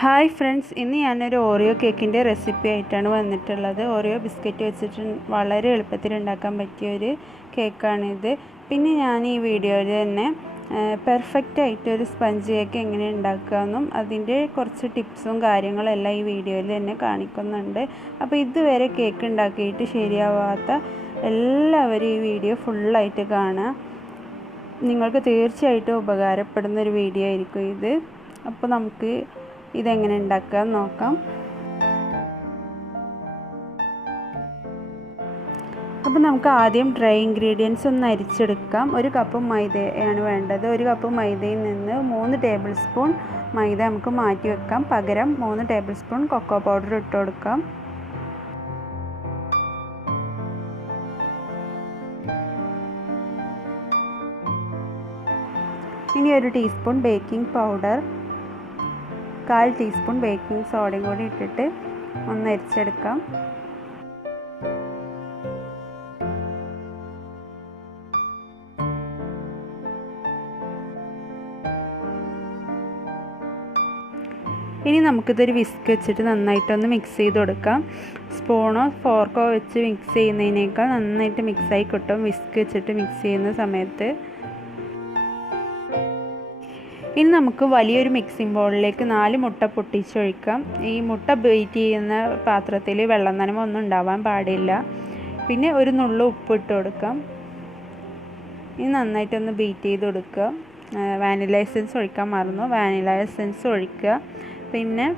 Hi friends, ഇന്ന് ഞാനൊരു Oreo കേക്കിൻ്റെ റെസിപ്പി ആയിട്ടാണ് വന്നിട്ടുള്ളത്. ഓറിയോ ബിസ്ക്കറ്റ് വെച്ചിട്ട് വളരെ എളുപ്പത്തിൽ ഉണ്ടാക്കാൻ പറ്റിയൊരു കേക്കാണിത്. പിന്നെ ഞാൻ ഈ വീഡിയോയിൽ തന്നെ പെർഫെക്റ്റ് ആയിട്ടൊരു സ്പഞ്ച് കേക്ക് എങ്ങനെ ഉണ്ടാക്കാമെന്നും അതിൻ്റെ കുറച്ച് ടിപ്സും കാര്യങ്ങളെല്ലാം ഈ വീഡിയോയിൽ തന്നെ കാണിക്കുന്നുണ്ട്. അപ്പോൾ ഇതുവരെ കേക്ക് ഉണ്ടാക്കിയിട്ട് ശരിയാവാത്ത എല്ലാവരും ഈ വീഡിയോ ഫുള്ളായിട്ട് കാണുക. നിങ്ങൾക്ക് തീർച്ചയായിട്ടും ഉപകാരപ്പെടുന്നൊരു വീഡിയോ ആയിരിക്കും ഇത്. അപ്പോൾ നമുക്ക് ഇതെങ്ങനെ ഉണ്ടാക്കാൻ നോക്കാം. അപ്പോൾ നമുക്ക് ആദ്യം ഡ്രൈ ഇൻഗ്രീഡിയൻസ് ഒന്ന് അരിച്ചെടുക്കാം. 1 കപ്പ് മൈദയാണ് വേണ്ടത്. 1 കപ്പ് മൈദയിൽ നിന്ന് 3 ടേബിൾ സ്പൂൺ മൈദ നമുക്ക് മാറ്റി വെക്കാം. പകരം 3 ടേബിൾ സ്പൂൺ കൊക്കോ പൗഡർ ഇട്ട് കൊടുക്കാം. ഇനി 1 teaspoon baking powder, 1/4 teaspoon baking സോഡയും കൂടി ഇട്ടിട്ട് ഒന്ന് അരിച്ചെടുക്കാം. ഇനി നമുക്കിതൊരു വിസ്ക് വെച്ചിട്ട് നന്നായിട്ടൊന്ന് മിക്സ് ചെയ്ത് കൊടുക്കാം. സ്പൂണോ ഫോർക്കോ വെച്ച് മിക്സ് ചെയ്യുന്നതിനേക്കാൾ നന്നായിട്ട് മിക്സായി കിട്ടും വിസ്ക് വെച്ചിട്ട് മിക്സ് ചെയ്യുന്ന സമയത്ത്. ഇനി നമുക്ക് വലിയൊരു മിക്സിംഗ് ബൗളിലേക്ക് 4 മുട്ട പൊട്ടിച്ചൊഴിക്കാം. ഈ മുട്ട ബീറ്റ് ചെയ്യുന്ന പാത്രത്തിൽ വെള്ളം നനവ് ഒന്നും ഉണ്ടാവാൻ പാടില്ല. പിന്നെ ഒരു നുള്ളു ഉപ്പ് ഇട്ട് കൊടുക്കാം. ഇനി നന്നായിട്ടൊന്ന് ബീറ്റ് ചെയ്ത് കൊടുക്കുക. വാനില എസൻസ് ഒഴിക്കാൻ മറന്നു, വാനില എസൻസ് ഒഴിക്കുക. പിന്നെ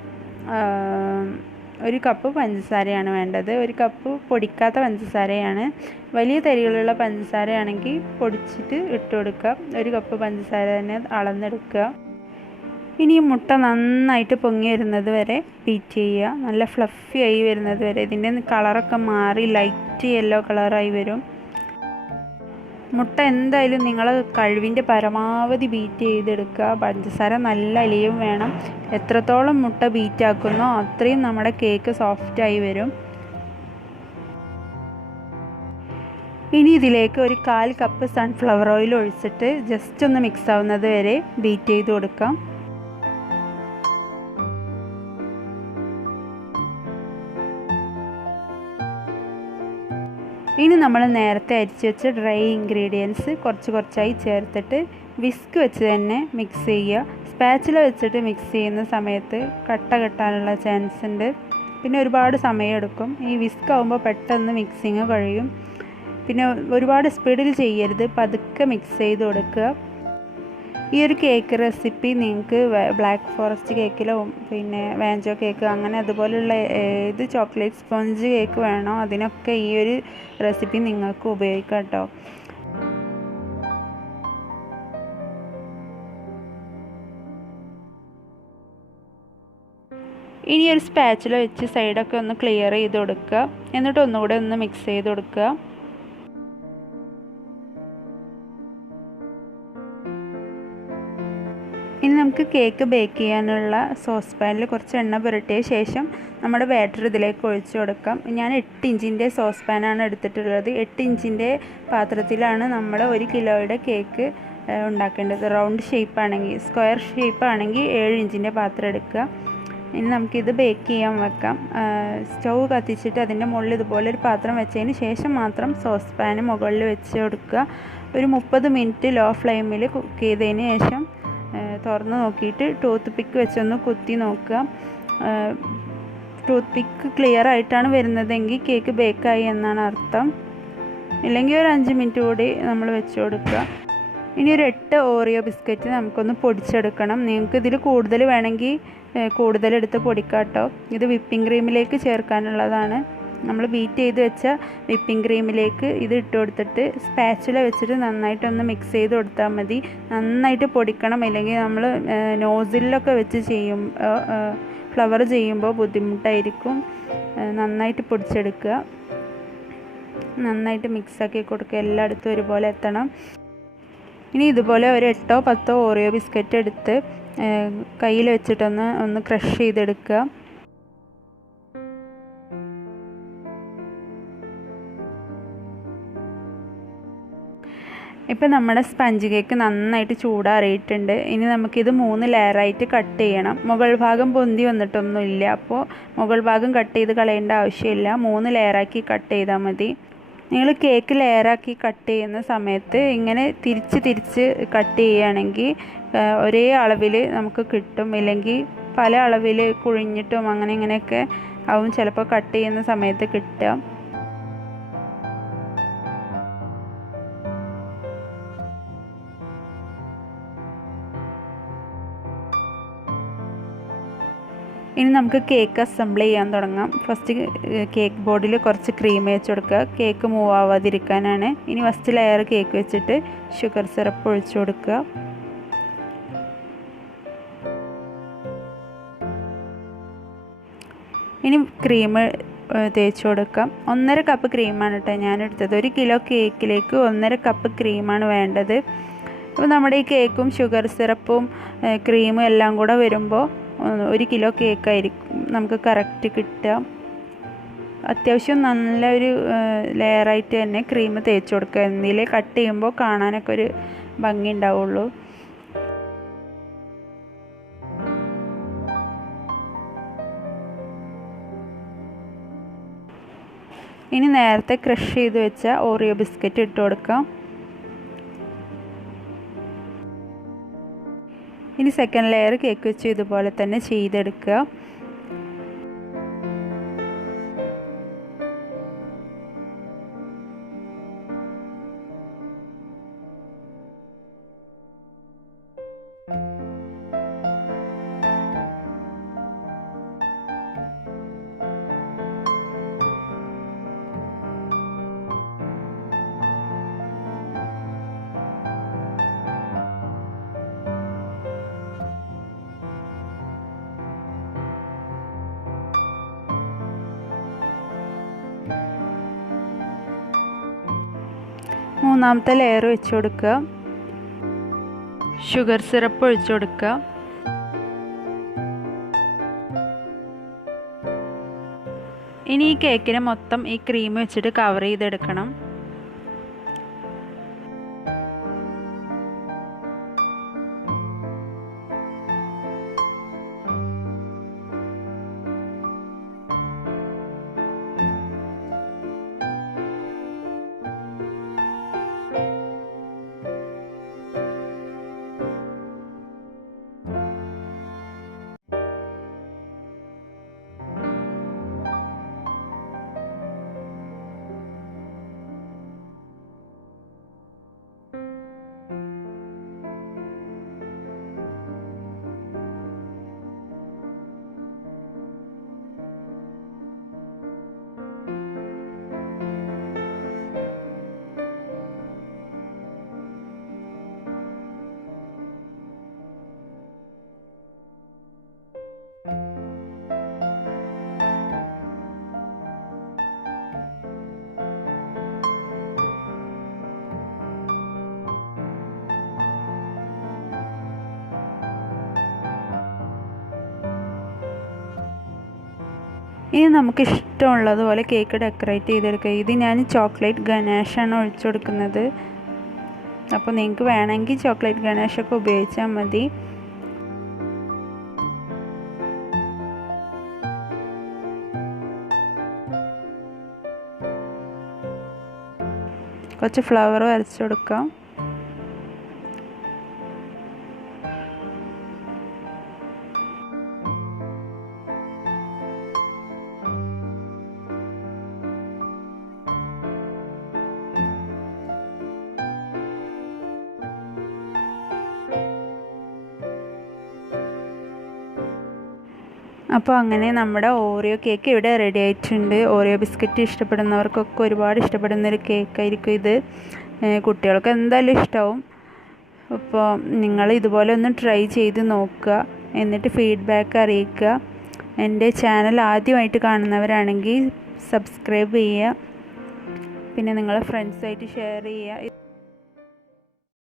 1 കപ്പ് പഞ്ചസാരയാണ് വേണ്ടത്. 1 കപ്പ് പൊടിക്കാത്ത പഞ്ചസാരയാണ്. വലിയ തരികളുള്ള പഞ്ചസാരയാണെങ്കിൽ പൊടിച്ചിട്ട് ഇട്ട് കൊടുക്കുക. 1 കപ്പ് പഞ്ചസാര തന്നെ അളന്നെടുക്കുക. ഇനി ഈ മുട്ട നന്നായിട്ട് പൊങ്ങി വരുന്നത് വരെ ബീറ്റ് ചെയ്യുക. നല്ല ഫ്ലഫി ആയി വരുന്നത് വരെ. ഇതിൻ്റെ കളറൊക്കെ മാറി ലൈറ്റ് യെല്ലോ കളറായി വരും. മുട്ട എന്തായാലും നിങ്ങൾ കഴിവിൻ്റെ പരമാവധി ബീറ്റ് ചെയ്തെടുക്കുക. പഞ്ചസാര നല്ല അലിയും വേണം. എത്രത്തോളം മുട്ട ബീറ്റ് ആക്കുന്നോ അത്രയും നമ്മുടെ കേക്ക് സോഫ്റ്റായി വരും. ഇനി ഇതിലേക്ക് 1/4 കപ്പ് സൺഫ്ലവർ ഓയിൽ ഒഴിച്ചിട്ട് ജസ്റ്റ് ഒന്ന് മിക്സ് ആവുന്നത് വരെ ബീറ്റ് ചെയ്ത് കൊടുക്കാം. ഇനി നമ്മൾ നേരത്തെ അരിച്ച് വെച്ച ഡ്രൈ ഇൻഗ്രീഡിയൻസ് കുറച്ചായി ചേർത്തിട്ട് വിസ്ക് വെച്ച് തന്നെ മിക്സ് ചെയ്യുക. സ്പാച്ചില വെച്ചിട്ട് മിക്സ് ചെയ്യുന്ന സമയത്ത് കട്ട കെട്ടാനുള്ള ചാൻസ് ഉണ്ട്. പിന്നെ ഒരുപാട് സമയമെടുക്കും. ഈ വിസ്ക് ആകുമ്പോൾ പെട്ടെന്ന് മിക്സിങ് കഴിയും. പിന്നെ ഒരുപാട് സ്പീഡിൽ ചെയ്യരുത്, പതുക്കെ മിക്സ് ചെയ്ത് കൊടുക്കുക. ഈ ഒരു കേക്ക് റെസിപ്പി നിങ്ങൾക്ക് ബ്ലാക്ക് ഫോറസ്റ്റ് കേക്കിലോ പിന്നെ വാഞ്ചോ കേക്ക് അങ്ങനെ അതുപോലുള്ള ഏത് ചോക്ലേറ്റ് സ്പോഞ്ച് കേക്ക് വേണോ അതിനൊക്കെ ഈ ഒരു റെസിപ്പി നിങ്ങൾക്ക് ഉപയോഗിക്കാം കേട്ടോ. ഇനി ഒരു സ്പാച്ചില വെച്ച് സൈഡൊക്കെ ഒന്ന് ക്ലിയർ ചെയ്ത് കൊടുക്കുക. എന്നിട്ട് ഒന്നുകൂടെ ഒന്ന് മിക്സ് ചെയ്ത് കൊടുക്കുക. ഇനി നമുക്ക് കേക്ക് ബേക്ക് ചെയ്യാനുള്ള സോസ് പാനിൽ കുറച്ച് എണ്ണ പുരട്ടിയ ശേഷം നമ്മുടെ ബാറ്റർ ഇതിലേക്ക് ഒഴിച്ചു കൊടുക്കാം. ഞാൻ 8 ഇഞ്ചിൻ്റെ സോസ് പാനാണ് എടുത്തിട്ടുള്ളത്. 8 ഇഞ്ചിൻ്റെ പാത്രത്തിലാണ് നമ്മൾ 1 കിലോയുടെ കേക്ക് ഉണ്ടാക്കേണ്ടത്. റൗണ്ട് ഷേപ്പാണെങ്കിൽ, സ്ക്വയർ ഷേപ്പാണെങ്കിൽ 7 ഇഞ്ചിൻ്റെ പാത്രം എടുക്കുക. ഇനി നമുക്കിത് ബേക്ക് ചെയ്യാൻ വെക്കാം. സ്റ്റൗ കത്തിച്ചിട്ട് അതിൻ്റെ മുകളിൽ ഇതുപോലെ ഒരു പാത്രം വെച്ചതിന് ശേഷം മാത്രം സോസ് പാന് മുകളിൽ വെച്ച് കൊടുക്കുക. ഒരു 30 മിനിറ്റ് ലോ ഫ്ലെയിമിൽ കുക്ക് ചെയ്തതിന് ശേഷം തുറന്ന് നോക്കിയിട്ട് ടൂത്ത് പിക്ക് വെച്ചൊന്ന് കുത്തി നോക്കുക. ടൂത്ത് പിക്ക് ക്ലിയർ ആയിട്ടാണ് വരുന്നതെങ്കിൽ കേക്ക് ബേക്കായി എന്നാണ് അർത്ഥം. ഇല്ലെങ്കിൽ ഒരു 5 മിനിറ്റ് കൂടി നമ്മൾ വെച്ച് കൊടുക്കുക. ഇനി ഒരു 8 ഓറിയോ ബിസ്ക്കറ്റ് നമുക്കൊന്ന് പൊടിച്ചെടുക്കണം. നിങ്ങൾക്ക് ഇതിൽ കൂടുതൽ വേണമെങ്കിൽ കൂടുതലെടുത്ത് പൊടിക്കാം കേട്ടോ. ഇത് വിപ്പിംഗ് ക്രീമിലേക്ക് ചേർക്കാനുള്ളതാണ്. നമ്മൾ ബീറ്റ് ചെയ്ത് വെച്ച വിപ്പിംഗ് ക്രീമിലേക്ക് ഇത് ഇട്ട് കൊടുത്തിട്ട് സ്പാച്ചുല വെച്ചിട്ട് നന്നായിട്ടൊന്ന് മിക്സ് ചെയ്ത് കൊടുത്താൽ മതി. നന്നായിട്ട് പൊടിക്കണം, ഇല്ലെങ്കിൽ നമ്മൾ നോസിലൊക്കെ വെച്ച് ഫ്ലവർ ചെയ്യുമ്പോൾ ബുദ്ധിമുട്ടായിരിക്കും. നന്നായിട്ട് പൊടിച്ചെടുക്കുക. നന്നായിട്ട് മിക്സാക്കി കൊടുക്കുക. എല്ലായിടത്തും ഒരുപോലെ എത്തണം. ഇനി ഇതുപോലെ ഒരു 8ഓ 10ഓ ഓറിയോ ബിസ്ക്കറ്റ് എടുത്ത് കയ്യിൽ വെച്ചിട്ടൊന്ന് ക്രഷ് ചെയ്തെടുക്കുക. ഇപ്പോൾ നമ്മുടെ സ്പഞ്ച് കേക്ക് നന്നായിട്ട് ചൂടാറിയിട്ടുണ്ട്. ഇനി നമുക്കിത് 3 ലെയറായിട്ട് കട്ട് ചെയ്യണം. മുകൾ ഭാഗം പൊന്തി വന്നിട്ടൊന്നുമില്ല, അപ്പോൾ മുകൾ ഭാഗം കട്ട് ചെയ്ത് കളയേണ്ട ആവശ്യമില്ല. 3 ലെയറാക്കി കട്ട് ചെയ്താൽ മതി. നിങ്ങൾ കേക്ക് ലെയറാക്കി കട്ട് ചെയ്യുന്ന സമയത്ത് ഇങ്ങനെ തിരിച്ച് കട്ട് ചെയ്യുകയാണെങ്കിൽ ഒരേ അളവിൽ നമുക്ക് കിട്ടും. ഇല്ലെങ്കിൽ പല അളവിൽ കുഴിഞ്ഞിട്ടും ഇങ്ങനെയൊക്കെ ആവും ചിലപ്പോൾ കട്ട് ചെയ്യുന്ന സമയത്ത് കിട്ടുക. ഇനി നമുക്ക് കേക്ക് അസംബിൾ ചെയ്യാൻ തുടങ്ങാം. ഫസ്റ്റ് കേക്ക് ബോർഡിൽ കുറച്ച് ക്രീം വെച്ച് കൊടുക്കുക, കേക്ക് മൂവ് ആവാതിരിക്കാനാണ്. ഇനി ഫസ്റ്റ് ലെയർ കേക്ക് വെച്ചിട്ട് ഷുഗർ സിറപ്പ് ഒഴിച്ചു കൊടുക്കുക. ഇനി ക്രീം തേച്ച് കൊടുക്കാം. 1.5 കപ്പ് ക്രീമാണ് കേട്ടോ ഞാൻ എടുത്തത്. 1 കിലോ കേക്കിലേക്ക് 1.5 കപ്പ് ക്രീമാണ് വേണ്ടത്. അപ്പോൾ നമ്മുടെ ഈ കേക്കും ഷുഗർ സിറപ്പും ക്രീമും എല്ലാം കൂടെ വരുമ്പോൾ 1 കിലോ കേക്കായിരിക്കും നമുക്ക് കറക്റ്റ് കിട്ടുക. അത്യാവശ്യം നല്ലൊരു ലെയറായിട്ട് തന്നെ ക്രീം തേച്ച് കൊടുക്കുക, എന്നിലേ കട്ട് ചെയ്യുമ്പോൾ കാണാനൊക്കെ ഒരു ഭംഗി ഉണ്ടാവുള്ളൂ. ഇനി നേരത്തെ ക്രഷ് ചെയ്ത് വെച്ച ഓറിയോ ബിസ്ക്കറ്റ് ഇട്ട് കൊടുക്കാം. ഇനി സെക്കൻഡ് ലെയർ കേക്ക് വെച്ച് ഇതുപോലെ തന്നെ ചെയ്തെടുക്കുക. മൂന്നാമത്തെ ലെയർ വെച്ച് കൊടുക്കുക. ഷുഗർ സിറപ്പ് ഒഴിച്ചു കൊടുക്കുക. ഇനി ഈ കേക്കിനെ മൊത്തം ഈ ക്രീം വെച്ചിട്ട് കവർ ചെയ്തെടുക്കണം. ഇനി നമുക്ക് ഇഷ്ടമുള്ളതുപോലെ കേക്ക് ഡെക്കറേറ്റ് ചെയ്തെടുക്കുക. ഇത് ഞാൻ ചോക്ലേറ്റ് ഗണേഷാണ് ഒഴിച്ചു കൊടുക്കുന്നത്. അപ്പോൾ നിങ്ങൾക്ക് വേണമെങ്കിൽ ചോക്ലേറ്റ് ഗണേഷൊക്കെ ഉപയോഗിച്ചാൽ മതി. കുറച്ച് ഫ്ലവർ വരച്ചു കൊടുക്കാം. അപ്പോൾ അങ്ങനെ നമ്മുടെ ഓറിയോ കേക്ക് ഇവിടെ റെഡി ആയിട്ടുണ്ട്. ഓറിയോ ബിസ്ക്കറ്റ് ഇഷ്ടപ്പെടുന്നവർക്കൊക്കെ ഒരുപാട് ഇഷ്ടപ്പെടുന്നൊരു കേക്കായിരിക്കും ഇത്. കുട്ടികൾക്ക് എന്തായാലും ഇഷ്ടമാവും. അപ്പോൾ നിങ്ങൾ ഇതുപോലെ ഒന്ന് ട്രൈ ചെയ്ത് നോക്കുക, എന്നിട്ട് ഫീഡ്ബാക്ക് അറിയിക്കുക. എൻ്റെ ചാനൽ ആദ്യമായിട്ട് കാണുന്നവരാണെങ്കിൽ സബ്സ്ക്രൈബ് ചെയ്യുക, പിന്നെ നിങ്ങളെ ഫ്രണ്ട്സായിട്ട് ഷെയർ ചെയ്യുക.